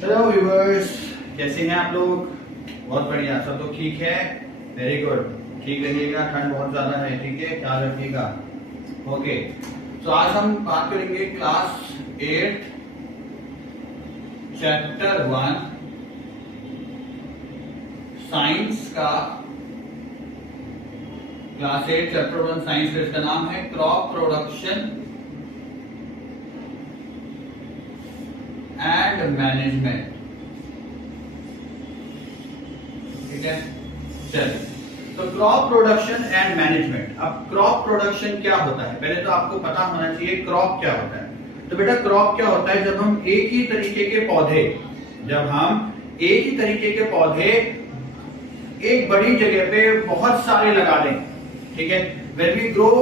Hello viewers, कैसे हैं आप लोग? बहुत बढ़िया, सब लोग ठीक है। वेरी गुड, ठीक रहिएगा। ठंड बहुत ज्यादा है, ठीक है, ख्याल रखिएगा। ओके, तो आज हम बात करेंगे क्लास 8 चैप्टर 1 साइंस का। क्लास 8 चैप्टर 1 साइंस का इसका नाम है क्रॉप प्रोडक्शन एंड मैनेजमेंट। ठीक है, चलिए। तो क्रॉप प्रोडक्शन एंड मैनेजमेंट। अब क्रॉप प्रोडक्शन क्या होता है, पहले तो आपको पता होना चाहिए क्रॉप क्या होता है। तो बेटा क्रॉप क्या होता है, जब हम एक ही तरीके के पौधे एक बड़ी जगह पे बहुत सारे लगा दें। ठीक है, when we grow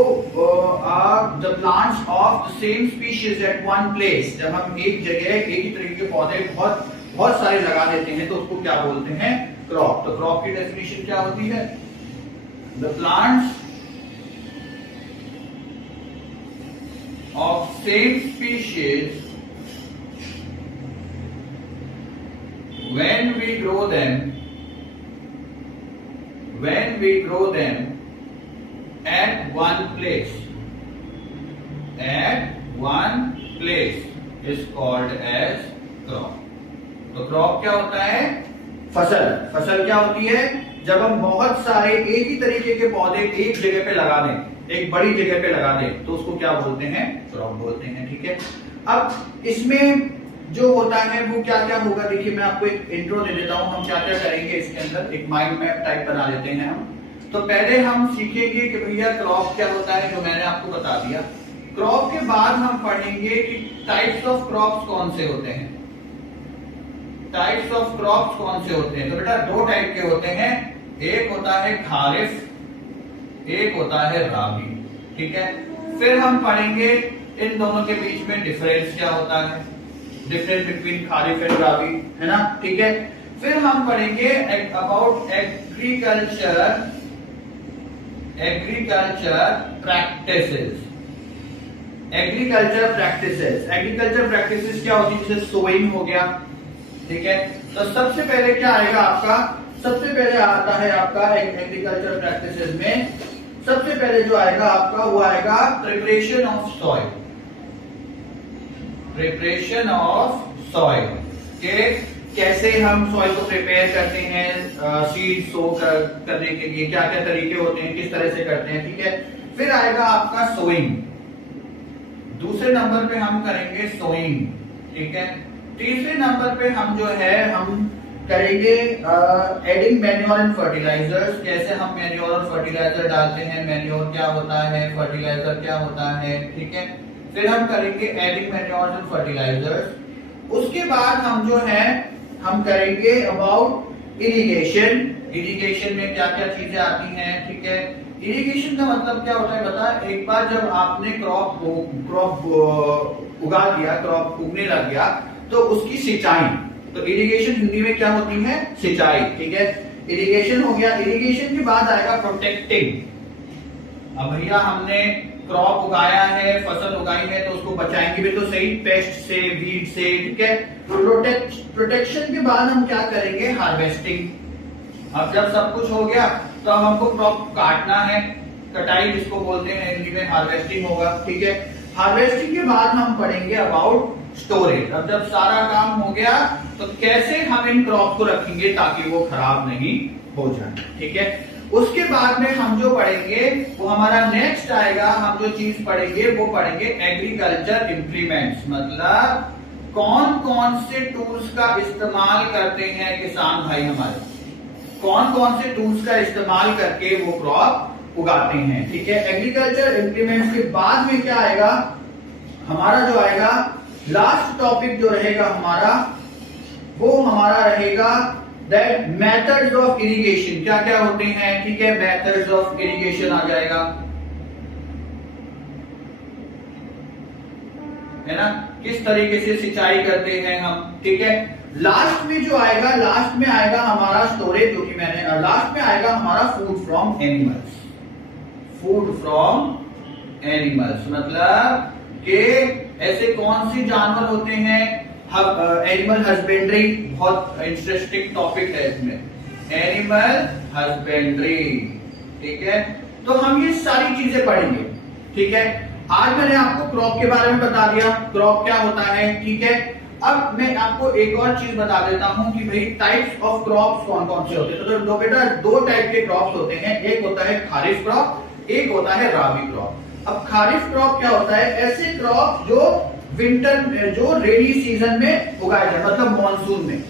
the plants of the same species at one place, जब हम एक जगह एक ही तरीके के पौधे बहुत सारे लगा देते हैं तो उसको क्या बोलते हैं? क्रॉप। तो क्रॉप की डेफिनेशन क्या होती है? The plants of same species, when we grow them at one place is called as crop. तो क्रॉप क्या होता है? फसल क्या होती है? जब हम बहुत सारे एक ही तरीके के पौधे एक जगह पे लगा दें, एक बड़ी जगह पे लगा दें, तो उसको क्या बोलते हैं? क्रॉप बोलते हैं। ठीक है, अब इसमें जो होता है वो क्या क्या होगा, देखिए मैं आपको एक इंट्रो दे देता हूं। हम क्या क्या करेंगे इसके अंदर, एक माइंड मैप टाइप बना लेते हैं हम। तो पहले हम सीखेंगे कि भैया क्रॉप क्या होता है, जो मैंने आपको बता दिया। क्रॉप के बाद हम पढ़ेंगे कि टाइप्स ऑफ क्रॉप्स कौन से होते हैं। तो बेटा दो टाइप के होते हैं, एक होता है खारिफ, एक होता है राबी। ठीक है, फिर हम पढ़ेंगे इन दोनों के बीच में डिफरेंस क्या होता है, डिफरेंस बिटवीन खारिफ एंड राबी, है ना। ठीक है, फिर हम पढ़ेंगे अबाउट एग्रीकल्चर प्रैक्टिसेस क्या होती है? जैसे सोइंग हो गया। ठीक है, तो सबसे पहले क्या आएगा आपका? सबसे पहले आता है आपका एग्रीकल्चर प्रैक्टिसेस में सबसे पहले जो आएगा आपका वो आएगा प्रिपरेशन ऑफ सॉइल के कैसे हम सॉइल को प्रिपेयर करते हैं, सीड सो करने के लिए क्या क्या तरीके होते हैं, किस तरह से करते हैं। ठीक है, फिर आएगा आपका सोइंग, दूसरे नंबर पे हम करेंगे सोइंग। ठीक है, तीसरे नंबर पे हम जो है हम करेंगे एडिंग मैन्योर एंड फर्टिलाइजर्स, कैसे हम मैन्योर और फर्टिलाइजर डालते हैं, मैन्योर क्या होता है, फर्टिलाइजर क्या होता है। ठीक है, फिर हम करेंगे एडिंग मैन्योर एंड फर्टिलाइजर्स। उसके बाद हम जो है हम करेंगे अबाउट इरिगेशन में क्या क्या चीजें आती हैं। ठीक है, इरिगेशन का मतलब क्या होता है बता, एक बार जब आपने क्रॉप उगा दिया, क्रॉप उगने लग गया, तो उसकी सिंचाई। तो इरिगेशन हिंदी में क्या होती है? सिंचाई। ठीक है, इरिगेशन हो गया। इरिगेशन के बाद आएगा प्रोटेक्टिंग। अब भैया हमने क्रॉप उगाया है, फसल उगाई है, तो उसको बचाएंगे भी तो सही, पेस्ट से, वीड से। ठीक है, प्रोटेक्शन के बाद हम क्या करेंगे? हार्वेस्टिंग। अब जब सब कुछ हो गया तो अब हमको क्रॉप काटना है, कटाई जिसको बोलते हैं हिंदी में हार्वेस्टिंग होगा। ठीक है, हार्वेस्टिंग के बाद हम पढ़ेंगे अबाउट स्टोरेज। अब जब सारा काम हो गया तो कैसे हम इन क्रॉप को रखेंगे ताकि वो खराब नहीं हो जाए। ठीक है, उसके बाद में हम जो पढ़ेंगे वो हमारा नेक्स्ट आएगा, हम जो चीज पढ़ेंगे वो पढ़ेंगे एग्रीकल्चर इंप्लीमेंट्स। मतलब कौन कौन से टूल्स का इस्तेमाल करते हैं किसान भाई हमारे, कौन कौन से टूल्स का इस्तेमाल करके वो क्रॉप उगाते हैं। ठीक है, एग्रीकल्चर इंप्लीमेंट्स के बाद में क्या आएगा हमारा, जो आएगा लास्ट टॉपिक जो रहेगा हमारा, वो हमारा रहेगा दैट मेथड्स ऑफ इरिगेशन। क्या क्या होते हैं? ठीक है, मेथड्स ऑफ इरिगेशन आ जाएगा, है ना, किस तरीके से सिंचाई करते हैं हम। ठीक है, लास्ट में जो आएगा, लास्ट में आएगा हमारा स्टोरेज, जो कि मैंने लास्ट में आएगा हमारा फूड फ्रॉम एनिमल्स। मतलब कि ऐसे कौन से जानवर होते हैं, अब एनिमल हस्बेंड्री बहुत इंटरेस्टिंग टॉपिक है इसमें, एनिमल हस्बेंड्री, ठीक है। तो हम ये सारी चीजें पढ़ेंगे, ठीक है। आज मैंने आपको क्रॉप के बारे में बता दिया, क्रॉप क्या होता है, ठीक है। अब मैं आपको एक और चीज बता देता हूं कि भाई टाइप्स ऑफ क्रॉप्स कौन कौन से होते हैं। तो दो बेटा दो टाइप के क्रॉप्स होते हैं, एक होता है खारिफ क्रॉप, एक होता है राबी क्रॉप। अब खारिफ क्रॉप क्या होता है, ऐसे क्रॉप जो विंटर जो रेनी सीजन में उगाए जाए, मतलब मॉनसून में।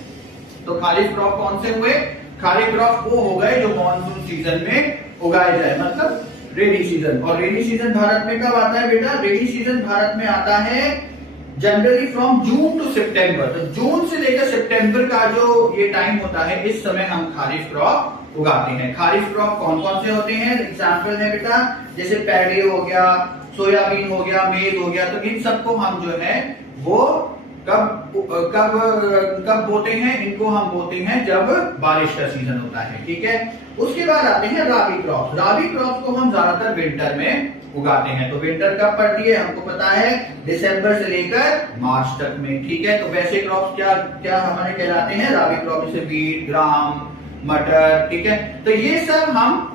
तो खारिफ क्रॉप कौन से हुए, खारिफ क्रॉप वो हो गए जो मॉनसून सीजन में उगाए जाए, मतलब रेनी सीजन। और रेनी सीजन भारत में कब आता है बेटा, रेनी सीजन भारत में आता है जनरली फ्रॉम जून टू सितंबर। तो जून से लेकर सितंबर का जो ये टाइम होता है, इस समय हम खारिफ क्रॉप उगाते हैं। खारिफ क्रॉप कौन कौन से होते हैं, एग्जाम्पल है बेटा, जैसे पैडी हो गया, सोयाबीन हो गया, मेज हो गया। तो इन सबको हम जो है वो कब कब कब बोते हैं, इनको हम बोते हैं जब बारिश का सीजन होता है, ठीक है। उसके बाद आते हैं राबी क्रॉप। राबी क्रॉप को हम ज्यादातर विंटर में उगाते हैं। तो विंटर कब पड़ती है हमको पता है, दिसंबर से लेकर मार्च तक में, ठीक है। तो वैसे क्रॉप क्या क्या हमारे कहलाते हैं, राबी क्रॉप, जैसे वीट, ग्राम, मटर, ठीक है। तो ये सब हम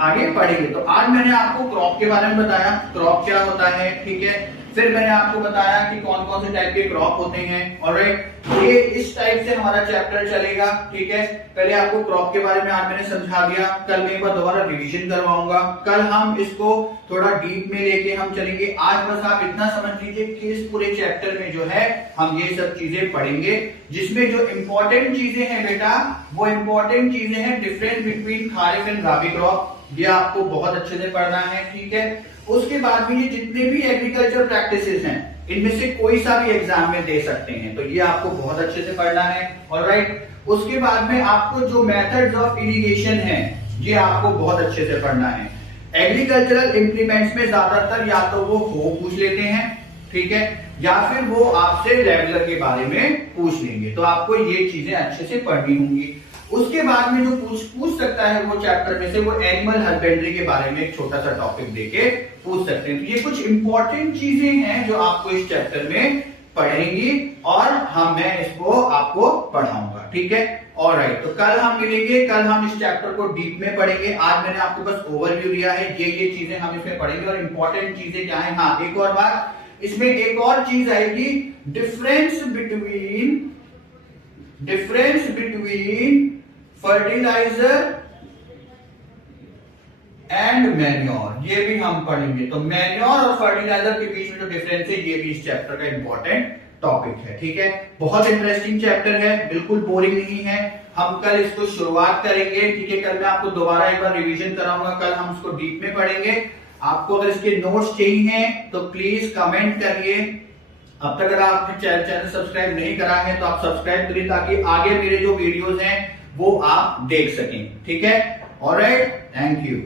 आगे पढ़ेंगे। तो आज मैंने आपको क्रॉप के बारे में बताया, क्रॉप क्या होता है, ठीक है। फिर मैंने आपको बताया कि कौन कौन से टाइप के क्रॉप होते हैं, ऑलराइट। ये इस टाइप से हमारा चैप्टर चलेगा, ठीक है। पहले आपको क्रॉप के बारे में आज मैंने समझा दिया, कल मैं एक बार दोबारा रिवीजन करवाऊंगा। कल हम इसको थोड़ा डीप में लेके हम चलेंगे। आज बस आप इतना समझ लीजिए कि इस पूरे चैप्टर में जो है हम ये सब चीजें पढ़ेंगे, जिसमें जो इंपॉर्टेंट चीजें हैं बेटा, वो इंपॉर्टेंट चीजें हैं difference between kharif and rabi crop, ये आपको बहुत अच्छे से पढ़ना है, ठीक है। उसके बाद में ये जितने भी एग्रीकल्चर प्रैक्टिसेस हैं, इनमें से कोई सा भी एग्जाम में दे सकते हैं, तो ये आपको बहुत अच्छे से पढ़ना है, ऑलराइट। उसके बाद में आपको जो मेथड्स ऑफ इरिगेशन है, ये आपको बहुत अच्छे से पढ़ना है। एग्रीकल्चरल इंप्लीमेंट्स में ज्यादातर या तो वो पूछ लेते हैं, ठीक है, या फिर वो आपसे रेगुलर के बारे में पूछ लेंगे। तो आपको ये चीजें अच्छे से पढ़नी होंगी। उसके बाद में जो पूछ सकता है वो चैप्टर में से, वो एनिमल हस्बेंड्री के बारे में एक छोटा सा टॉपिक देके पूछ सकते हैं। तो ये कुछ इंपॉर्टेंट चीजें हैं जो आपको इस चैप्टर में पढ़ेंगी और मैं इसको आपको पढ़ाऊंगा, ठीक है। ऑलराइट, तो कल हम मिलेंगे, कल हम इस चैप्टर को डीप में पढ़ेंगे। आज मैंने आपको बस ओवरव्यू दिया है, ये चीजें हम इसमें पढ़ेंगे और इंपॉर्टेंट चीजें क्या है। हाँ, एक और बात, इसमें एक और चीज आएगी, difference between fertiliser and manure, ये भी हम पढ़ेंगे। तो मैन्योर और फर्टिलाइजर के बीच में जो डिफरेंस है, ये भी इस चैप्टर का इंपॉर्टेंट टॉपिक है, ठीक है। बहुत इंटरेस्टिंग चैप्टर है, बिल्कुल बोरिंग नहीं है। हम कल इसको शुरुआत करेंगे, ठीक है। कल मैं आपको दोबारा एक बार रिवीजन कराऊंगा, कल हम इसको डीप में पढ़ेंगे। आपको अगर इसके नोट्स चाहिए तो प्लीज कमेंट करिए। अब तक अगर आपने चैनल सब्सक्राइब नहीं करा है तो आप सब्सक्राइब करिए, ताकि आगे मेरे जो वीडियोस हैं वो आप देख सकें, ठीक है। Alright, thank you.